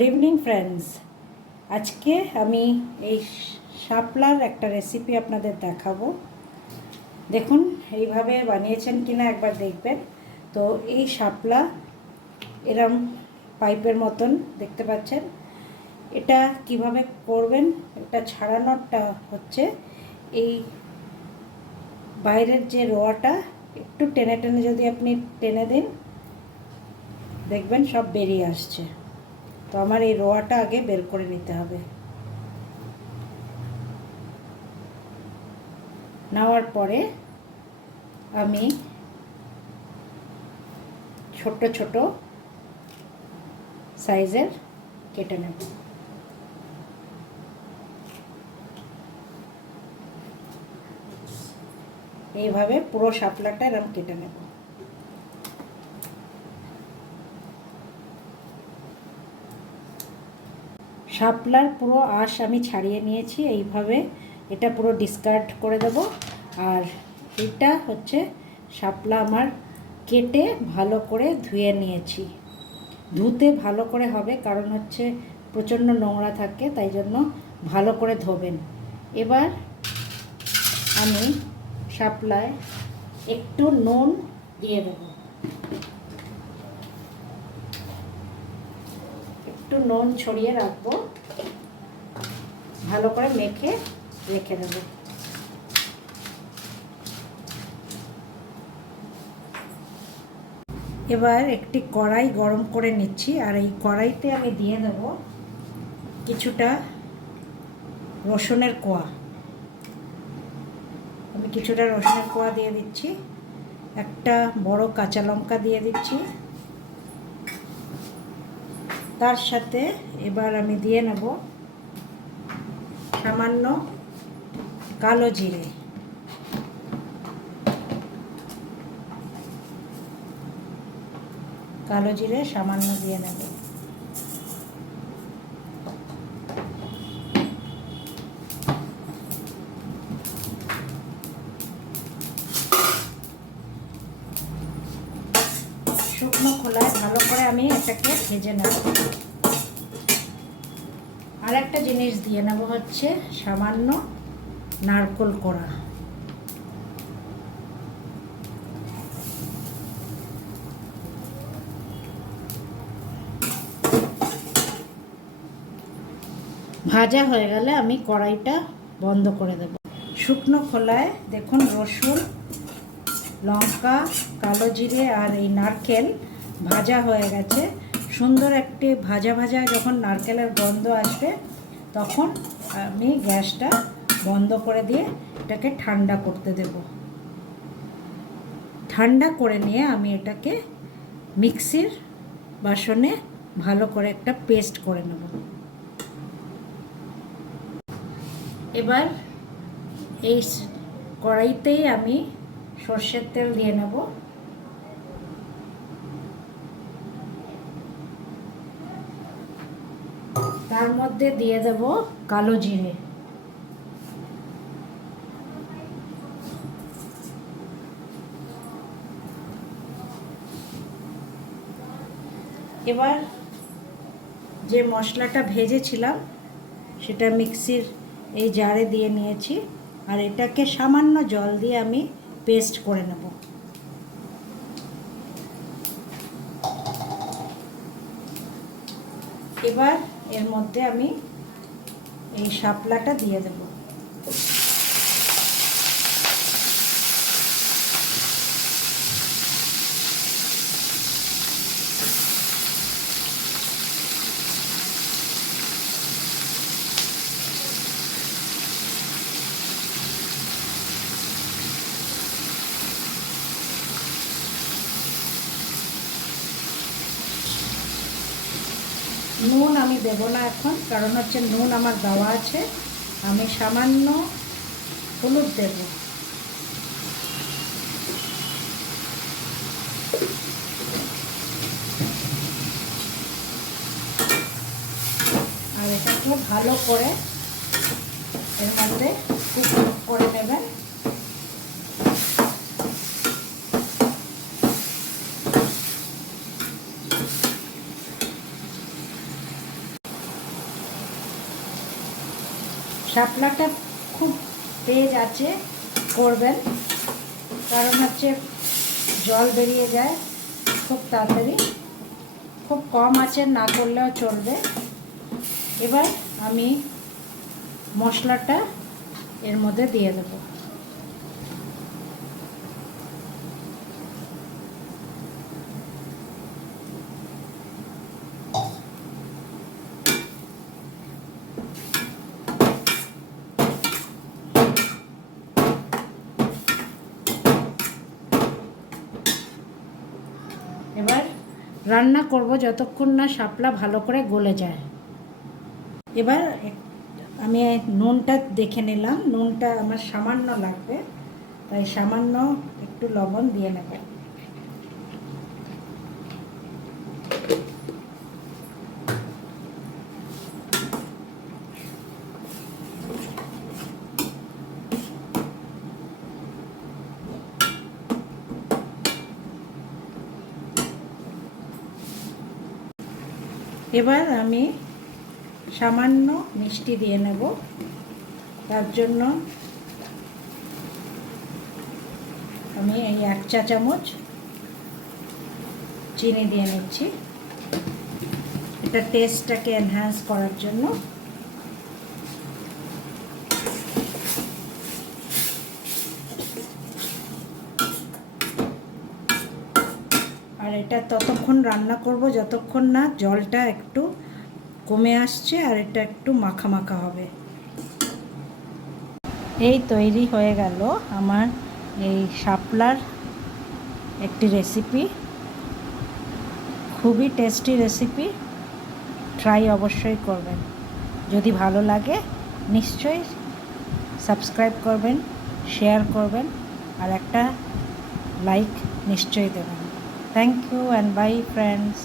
Good evening friends. আজকে আমি এই শাপলার একটা রেসিপি আপনাদের দেখাবো। দেখুন এইভাবে বানিয়েছেন কিনা একবার দেখবেন। তো এই শাপলা এরম পাইপের মতন দেখতে পাচ্ছেন। এটা কিভাবে করবেন, এটা ছাড়ানোরটা হচ্ছে এই বাইরের যে রোয়াটা একটু টেনে টেনে যদি আপনি টেনে দিন দেখবেন সব বেরিয়ে আসছে। তো আমার এই রোয়াটা আগে বের করে নিতে হবে। নেওয়ার পরে আমি ছোট ছোট সাইজের কেটে নেব। এইভাবে পুরো শাপলাটা এরকম কেটে নেব। শাপলার পুরো আঁশ আমি ছাড়িয়ে নিয়েছি। এইভাবে এটা পুরো ডিসকার্ড করে দেব। আর এটা হচ্ছে শাপলা আমার কেটে ভালো করে ধুয়ে নিয়েছি। ধুতে ভালো করে হবে, কারণ হচ্ছে প্রচণ্ড নোংরা থাকে, তাই জন্য ভালো করে ধোবেন। এবার আমি শাপলায় একটু নুন দিয়ে দেব। একটু নুন ছড়িয়ে রাখবো, ভালো করে মেখে রেখে দেব। এবার একটি কড়াই গরম করে নিচ্ছি, আর এই কড়াইতে আমি দিয়ে দেব কিছুটা রসুনের কোয়া। আমি কিছুটা রসুনের কোয়া দিয়ে দিচ্ছি। একটা বড় কাঁচা লঙ্কা দিয়ে দিচ্ছি। তার সাথে এবার আমি দিয়ে নেব সামান্য কালো জিরে। কালো জিরে সামান্য দিয়ে নেব। শুকনো খোলায় ভালো করে আমি এটাকে ভেজে নেব। আর একটা জিনিস দিয়ে নেব হচ্ছে সামান্য নারকেল কোড়া। ভাজা হয়ে গেলে আমি কড়াইটা বন্ধ করে দেব। শুকনো খোলায় দেখুন রসুন, লঙ্কা, কালো জিরে আর এই নারকেল ভাজা হয়ে গেছে। সুন্দর একটি ভাজা ভাজা যখন নারকেলের গন্ধ আসবে তখন আমি গ্যাসটা বন্ধ করে দিয়ে এটাকে ঠান্ডা করতে দেব। ঠান্ডা করে নিয়ে আমি এটাকে মিক্সির বাসনে ভালো করে একটা পেস্ট করে নেব। এবার এই কড়াইতেই আমি সর্ষের তেল দিয়ে নেব। তার মধ্যে দিয়ে দেব কালো জিরে। এবার যে মশলাটা ভেজেছিলাম সেটা মিক্সির এই জারে দিয়ে নিয়েছি, আর এটাকে সামান্য জল দিয়ে আমি পেস্ট করে নেব। এবার এর মধ্যে আমি এই শাপলাটা দিয়ে দেব। নুন আমি দেব না এখন, কারণ হচ্ছে নুন আমার দেওয়া আছে। আমি সামান্য হলুদ দেব। আর এটাকে ভালো করে এর মধ্যে কুক করে নেবেন। শাপলাটা খুব তেজ আছে করবেন, কারণ হচ্ছে জল বেরিয়ে যায় খুব তাড়াতাড়ি। খুব কম আছে না করলেও চলবে। এবার আমি মশলাটা এর মধ্যে দিয়ে দেবো। এবার রান্না করব যতক্ষণ না শাপলা ভালো করে গলে যায়। এবার আমি নুনটা দেখে নিলাম, নুনটা আমার সামান্য লাগবে, তাই সামান্য একটু লবণ দিয়ে নেব। এবার আমি সামান্য মিষ্টি দিয়ে নেব, তার জন্য আমি এই 1 চা চামচ চিনি দিয়ে নিচ্ছি, এটা টেস্টটাকে এনহ্যান্স করার জন্য। আর এটা ততক্ষণ রান্না করব যতক্ষণ না জলটা একটু কমে আসছে আর এটা একটু মাখা মাখা হবে। এই তৈরি হয়ে গেল আমার এই শাপলার একটি রেসিপি, খুবই টেস্টি রেসিপি। ট্রাই অবশ্যই করবেন। যদি ভালো লাগে নিশ্চয়ই সাবস্ক্রাইব করবেন, শেয়ার করবেন আর একটা লাইক নিশ্চয়ই দেবেন। Thank you and bye friends.